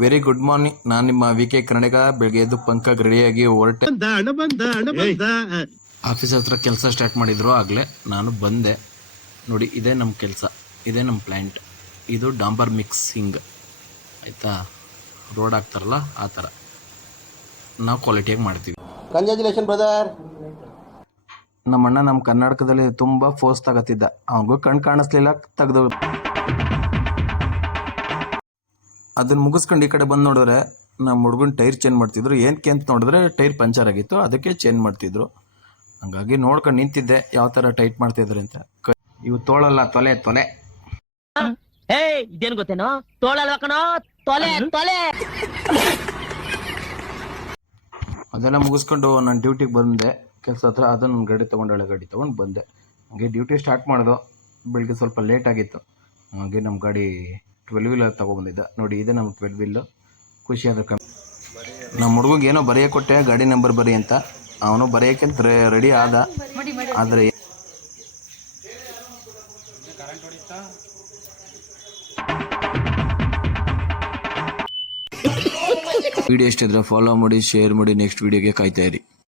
Very good morning. ನಾನು ನಿಮ್ಮ VK. ಕನ್ನಡಿಗ. ಬೆಳಗ್ಗೆ ಎದ್ದು ಪಂಕ ರೆಡಿಯಾಗಿ ಹೊರಟೆ. ಆಫೀಸ್ ಹತ್ರ ಕೆಲಸ ಸ್ಟಾರ್ಟ್ ಮಾಡಿದ್ರು ಆಗಲೇ. ನಾನು ಬಂದೆ. ನೋಡಿ, ಇದೇ ನಮ್ಮ ಕೆಲಸ, ಇದೇ ನಮ್ಮ ಪ್ಲ್ಯಾಂಟ್. ಇದು ಡಾಂಬರ್ ಮಿಕ್ಸಿಂಗ್, ಆಯಿತಾ? ರೋಡ್ ಹಾಕ್ತಾರಲ್ಲ ಆ ಥರ ನಾವು ಕ್ವಾಲಿಟಿಯಾಗಿ ಮಾಡ್ತೀವಿ. Congratulation brother. ನಮ್ಮ ಅಣ್ಣ ನಮ್ಮ ಕರ್ನಾಟಕದಲ್ಲಿ ತುಂಬ ಫೋರ್ಸ್ ತಗೋತಿದ್ದ. ಅವನಿಗೂ ಕಣ್ ಕಾಣಿಸ್ಲಿಲ್ಲ, ತೆಗ್ದು ಅದನ್ನ ಮುಗಿಸ್ಕೊಂಡು ಈ ಕಡೆ ಬಂದು ನೋಡಿದ್ರೆ ನಮ್ಮ ಹುಡುಗನ ಟೈರ್ ಚೇಂಜ್ ಮಾಡ್ತಿದ್ರು. ಏನಕ್ಕೆ ಅಂತ ನೋಡಿದ್ರೆ ಟೈರ್ ಪಂಚರ್ ಆಗಿತ್ತು, ಅದಕ್ಕೆ ಚೇಂಜ್ ಮಾಡ್ತಿದ್ರು. ಹಂಗಾಗಿ ನೋಡ್ಕೊಂಡು ನಿಂತಿದ್ದೆ ಯಾವ ಥರ ಟೈಟ್ ಮಾಡ್ತಿದ್ರು ಅಂತ. ಇವು ತೋಳಲ್ಲ, ತೊಲೆ ತೊಲೆ. ಇದೇನು ಗೊತ್ತೇನೋ, ತೋಳಲ್ವ ಕಣೋ, ತೊಲೆ ತೊಲೆ. ಅದೆಲ್ಲ ಮುಗಿಸ್ಕೊಂಡು ನಾನು ಡ್ಯೂಟಿಗೆ ಬಂದೆ ಕೆಲಸ ಹತ್ರ. ಅದನ್ನು ಗಾಡಿ ತೊಗೊಂಡು ಗಾಡಿ ತೊಗೊಂಡು ಬಂದೆ. ಹಾಗೆ ಡ್ಯೂಟಿ ಸ್ಟಾರ್ಟ್ ಮಾಡೋದು. ಬೆಳಿಗ್ಗೆ ಸ್ವಲ್ಪ ಲೇಟ್ ಆಗಿತ್ತು, ಹಾಗೆ ನಮ್ಮ ಗಾಡಿ 12 ವೀಲರ್ ತೊಗೊಬಂದಿದ್ದ. ನೋಡಿ, ಇದೆ ನಮ್ಮ 12 ವೀಲು. ಖುಷಿ ಆದ ನಮ್ಮ ಹುಡುಗಿಗೆ ಏನೋ ಬರೆಯೋಕೆ ಕೊಟ್ಟೆ, ಗಾಡಿ ನಂಬರ್ ಬರಿ ಅಂತ. ಅವನು ಬರೆಯೋಕೆ ಅಂತ ರೆಡಿ ಆದ. ಆದರೆ ವಿಡಿಯೋ ಇಷ್ಟ ಇದ್ರೆ ಫಾಲೋ ಮಾಡಿ, ಶೇರ್ ಮಾಡಿ. ನೆಕ್ಸ್ಟ್ ವಿಡಿಯೋಗೆ ಕಾಯ್ತಾ ಇರಿ.